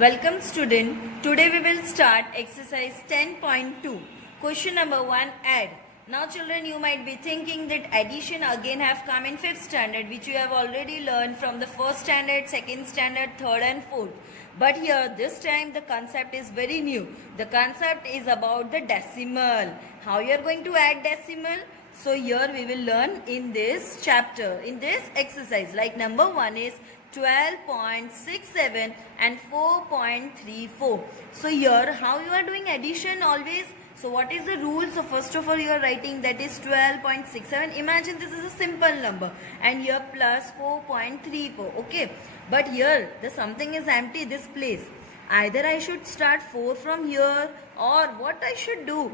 Welcome student. Today we will start exercise 10.2. Question number 1, add. Now children, you might be thinking that addition again have come in 5th standard, which you have already learned from the 1st standard, 2nd standard, 3rd and 4th. But here this time the concept is very new. The concept is about the decimal. How you are going to add decimal? So here we will learn in this chapter, in this exercise. Like number 1 is 12.67 and 4.34. So here how you are doing addition always. So what is the rule? So first of all you are writing that is 12.67. Imagine this is a simple number and here plus 4.34. Okay. But here the something is empty this place. Either I should start 4 from here or what I should do?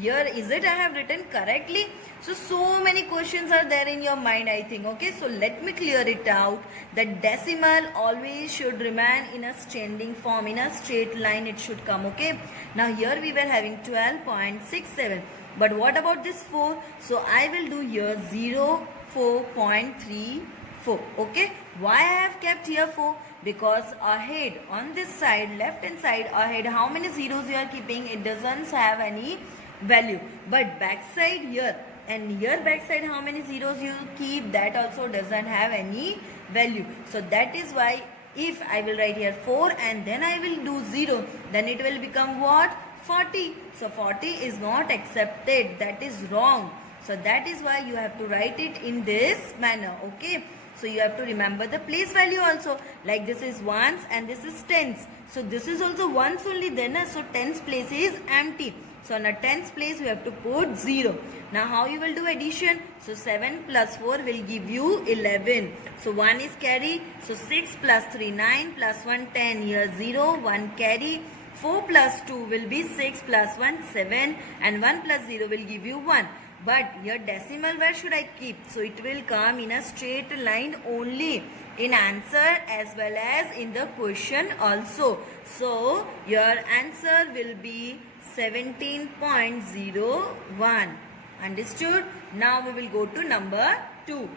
Here is it I have written correctly? So many questions are there in your mind, I think. Okay, so let me clear it out. That decimal always should remain in a standing form, in a straight line it should come. Okay, now here we were having 12.67, but what about this 4? So I will do here 4.34. Okay, why I have kept here 4? Because ahead on this side, left hand side ahead, how many zeros you are keeping? It doesn't have any value. But backside here and here backside, how many zeros you keep? That also doesn't have any value. So that is why if I will write here 4 and then I will do 0, then it will become what? 40. So 40 is not accepted. That is wrong. So that is why you have to write it in this manner. Okay. So you have to remember the place value also. Like this is ones and this is tens. So this is also ones only then. So tens place is empty. So on a tens place you have to put 0. Now how you will do addition? So 7 plus 4 will give you 11. So 1 is carry. So 6 plus 3 9 plus 1 10. Here 0 1 carry. 4 plus 2 will be 6 plus 1 7 and 1 plus 0 will give you 1. But your decimal where should I keep? So it will come in a straight line only in answer as well as in the question also. So your answer will be 17.01. Understood? Now we will go to number 2.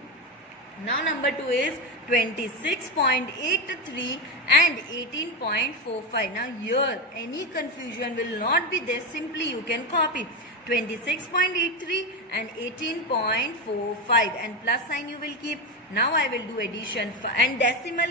Now number 2 is 26.83 and 18.45. Now here any confusion will not be there. Simply you can copy 26.83 and 18.45 and plus sign you will keep. Now I will do addition and decimal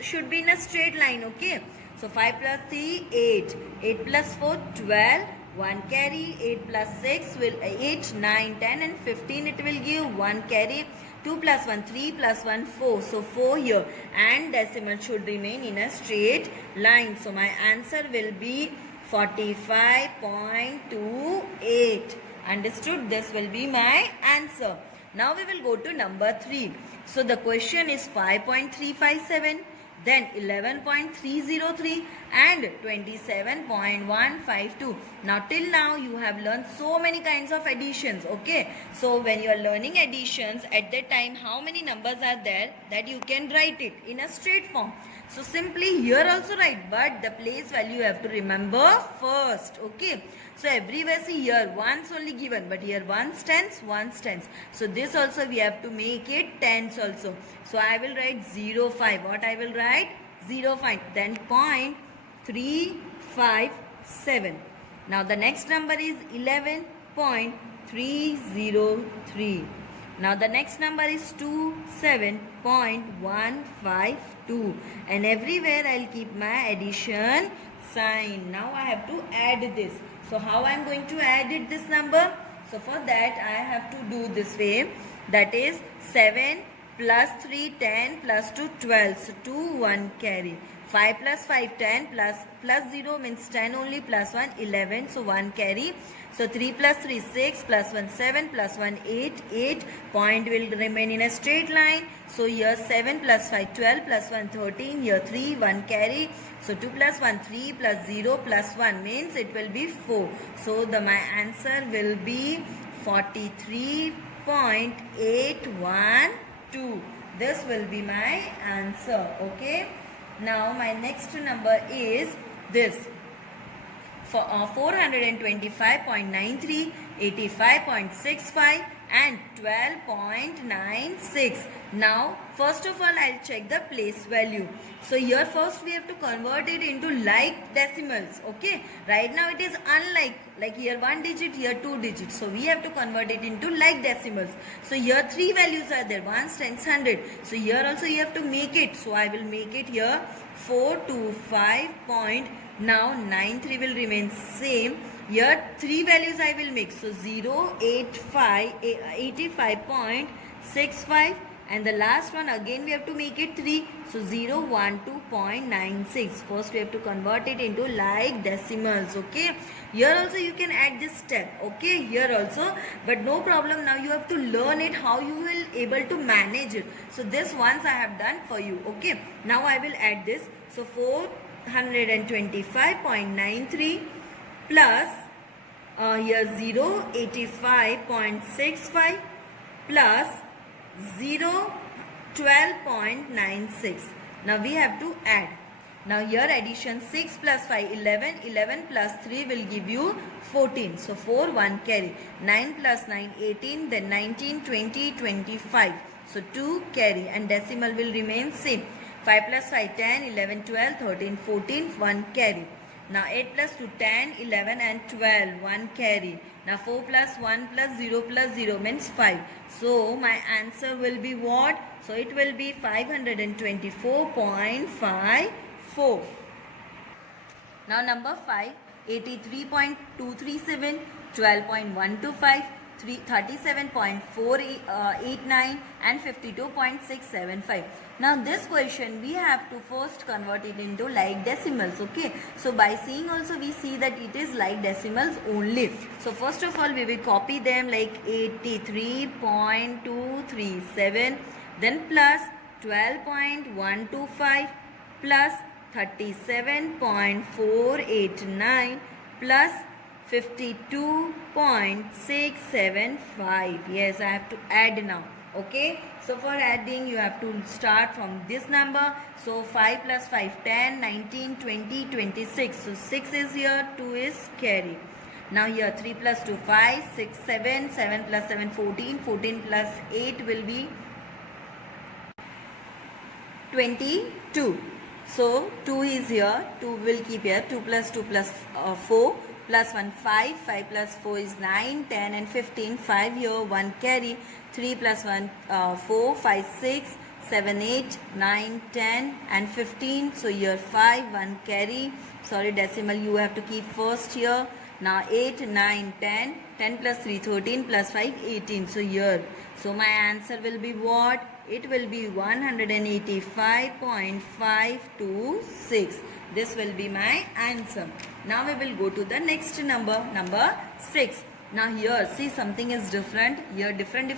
should be in a straight line. Okay. So 5 plus 3 8. 8 plus 4 12. 1 carry. 8 plus 6 will 8 9 10 and 15 it will give 1 carry. 2 plus 1 3 plus 1 4. So 4 here and decimal should remain in a straight line. So my answer will be 45.28. Understood? This will be my answer. Now we will go to number 3. So the question is 5.357, then 11.303 and 27.152. Now till now you have learned so many kinds of additions. Okay. So when you are learning additions, at that time how many numbers are there that you can write it in a straight form. So simply here also write, but the place value you have to remember first. Okay. So everywhere see here ones only given, but here ones tens, ones tens. So this also we have to make it tens also. So I will write 05. What I will write? 05. Then 0.357. Now the next number is 11.303. Now the next number is 27.152 and everywhere I'll keep my addition sign. Now I have to add this. So how I am going to add it this number? So for that I have to do this way. That is 7 plus 3 10 plus 2 12. So 2 1 carry. 5 plus 5 10 plus 0 means 10 only plus 1 11. So 1 carry. So 3 plus 3 6 plus 1 7 plus 1 8 8. Point will remain in a straight line. So here 7 plus 5 12 plus 1 13. Here 3 1 carry. So 2 plus 1 3 plus 0 plus 1 means it will be 4. So my answer will be 43.812. This will be my answer. Okay. Now my next number is this. For 425.93, 85.65 and 12.96. Now first of all I'll check the place value. So here first we have to convert it into like decimals. Okay, right now it is unlike, like here 1 digit, here 2 digits, so we have to convert it into like decimals. So here 3 values are there, 1s, 10s, 100. So here also you have to make it, so I will make it here 425 point. Now 93 will remain same. Here 3 values I will make, so 0, 85.65, and the last one again we have to make it 3, so 012.96. First we have to convert it into like decimals. Okay, here also you can add this step, okay, here also, but no problem. Now you have to learn it, how you will able to manage it. So this once I have done for you. Okay, now I will add this. So 425.93 plus here 085.65 plus 012.96. Now we have to add. Now here addition, 6 plus 5 11, 11 plus 3 will give you 14. So 4 1 carry, 9 plus 9 18, then 19 20 25. So 2 carry and decimal will remain same. 5 plus 5 10, 11 12 13 14, 1 carry. Now 8 plus 2 10, 11 and 12, 1 carry. Now 4 plus 1 plus 0 means 5. So my answer will be what? So it will be 524.54. Now number 5, 83.237, 12.125, 37.489 and 52.675. Now this question we have to first convert it into like decimals. Okay, so by seeing also we see that it is like decimals only. So first of all we will copy them, like 83.237, then plus 12.125 plus 37.489 plus 52.675. Yes, I have to add now. Okay, so for adding you have to start from this number. So 5 plus 5 10, 19 20 26. So 6 is here, 2 is carry. Now here 3 plus 2 5, 6 7, 7 plus 7 14, 14 plus 8 will be 22. So 2 is here, 2 will keep here, 2 plus 2 plus 4 plus 1 5, 5 plus 4 is 9, 10 and 15, 5 here, 1 carry, 3 plus 1 4, 5 6, 7 8, 9, 10 and 15. So here 5, 1 carry, sorry decimal you have to keep first here. Now 8, 9, 10, 10 plus 3 13 plus 5 18. So here, so my answer will be what? It will be 185.526. This will be my answer. Now we will go to the next number, number 6. Now here see something is different. Here different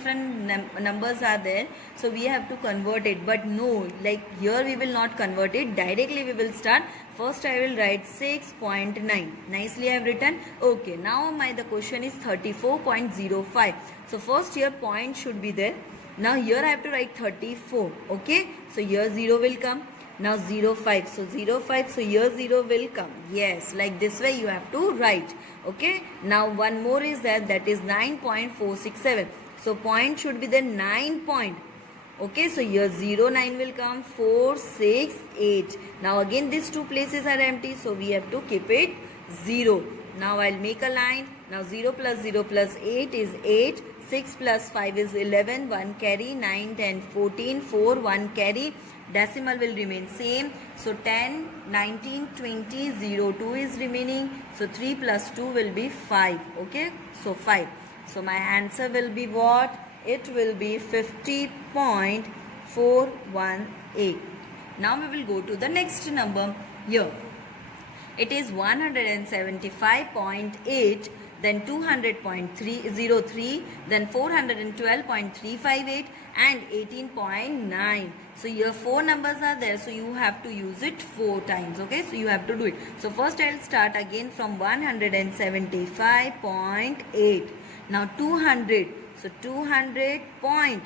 numbers are there. So we have to convert it. But no, like here we will not convert it. Directly we will start. First I will write 6.9. Nicely I have written. Okay, now the question is 34.05. So first here point should be there. Now here I have to write 34. Okay, so here 0 will come. Now 05, so 05, so here 0 will come. Yes, like this way you have to write. Okay, now one more is there, that is 9.467. So point should be the 9 point. Okay, so here 09 will come, 4, 6, 8. Now again these two places are empty, so we have to keep it 0. Now I'll make a line. Now 0 plus 0 plus 8 is 8. 6 plus 5 is 11, 1 carry, 9, 10, 14, 4, 1 carry. Decimal will remain same. So 10, 19, 20, 0, 2 is remaining. So 3 plus 2 will be 5. Okay, so 5. So my answer will be what? It will be 50.418. Now we will go to the next number here. It is 175.8, then 200.303, then 412.358 and 18.9. So your 4 numbers are there, so you have to use it 4 times. Okay, so you have to do it. So first I will start again from 175.8. Now 200. So 200 point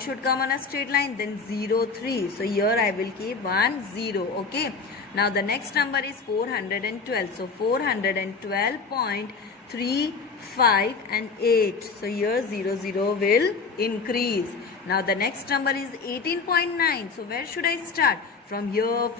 should come on a straight line, then 03. So here I will keep 1 0. Okay, now the next number is 412. So 412.358 3, 5 and 8. So here 0, 0 will increase. Now the next number is 18.9. So where should I start? From here,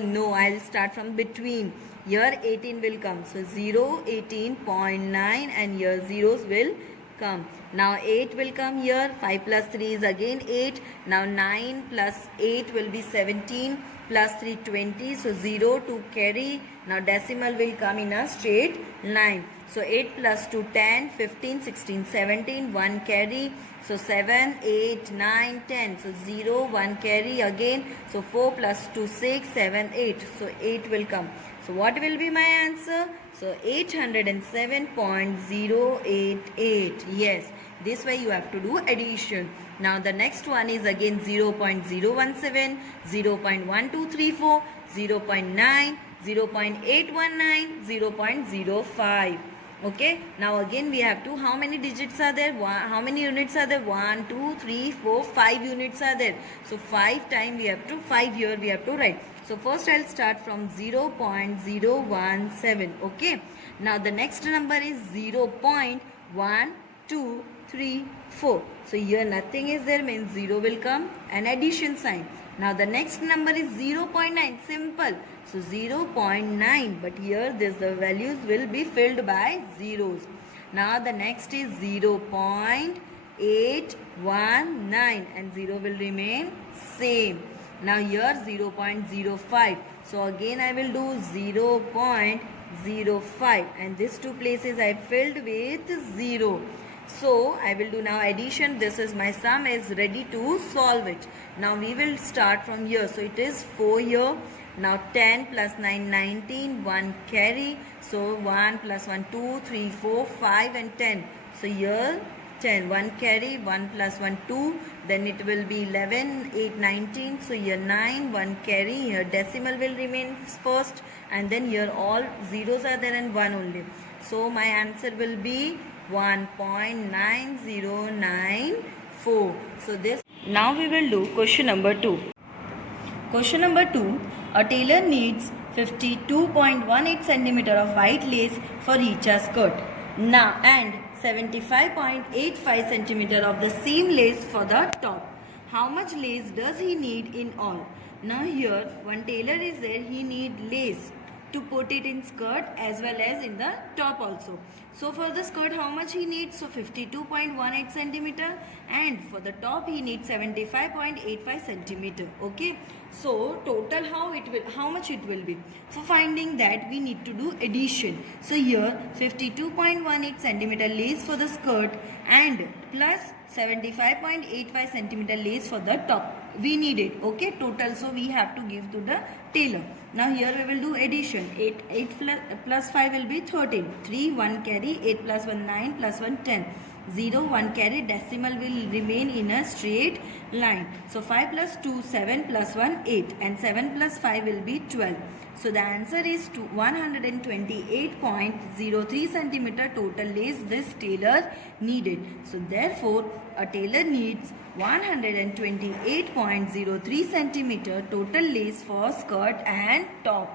no, I'll start from between. Here 18 will come. So 0, 18.9 and here zeros will come. Now 8 will come here. 5 plus 3 is again 8. Now 9 plus 8 will be 17. Plus 3, 20. So 0 to carry. Now decimal will come in a straight line. So 8 plus 2, 10, 15, 16, 17, 1 carry. So 7, 8, 9, 10. So 0, 1 carry again. So 4 plus 2, 6, 7, 8. So 8 will come. So what will be my answer? So 807.088. Yes, this way you have to do addition. Now the next one is again 0.017, 0.1234, 0.9, 0.819, 0.05. Okay, now again we have to, how many digits are there? How many units are there? 1, 2, 3, 4, 5 units are there. So 5 times we have to, 5 here we have to write. So first I'll start from 0.017. Okay, now the next number is 0.1234. So here nothing is there, means 0 will come, an addition sign. Now the next number is 0.9, simple. So 0.9, but here the values will be filled by zeros. Now the next is 0.819 and 0 will remain same. Now here 0.05. So again I will do 0.05 and these two places I filled with 0. So I will do now addition. This is my sum is ready to solve it. Now we will start from here. So it is 4 here. Now 10 plus 9, 19, 1 carry. So 1 plus 1, 2, 3, 4, 5 and 10. So here 10, 1 carry, 1 plus 1, 2. Then it will be 11, 8, 19. So here 9, 1 carry. Here decimal will remain first. And then here all zeros are there and 1 only. So my answer will be 1.9094. So this. Now we will do question number 2. Question number 2. A tailor needs 52.18 cm of white lace for each skirt. Now and 75.85 cm of the same lace for the top. How much lace does he need in all? Now here one tailor is there, he need lace to put it in skirt as well as in the top also. So for the skirt how much he needs? So 52.18 cm and for the top he needs 75.85 cm. Okay. So total how much it will be? For finding that we need to do addition. So here 52.18 cm lace for the skirt and plus 75.85 cm lace for the top. We need it. Okay, total. So we have to give to the tailor. Now here we will do addition. 8 plus 5 will be 13. 3, 1 carry. 8 plus 1, 9 plus 1, 10. 0, 1 carry. Decimal will remain in a straight line. So 5 plus 2, 7 plus 1, 8. And 7 plus 5 will be 12. So the answer is 128.03 cm total lace this tailor needed. So therefore a tailor needs 128.03 cm total lace for skirt and top.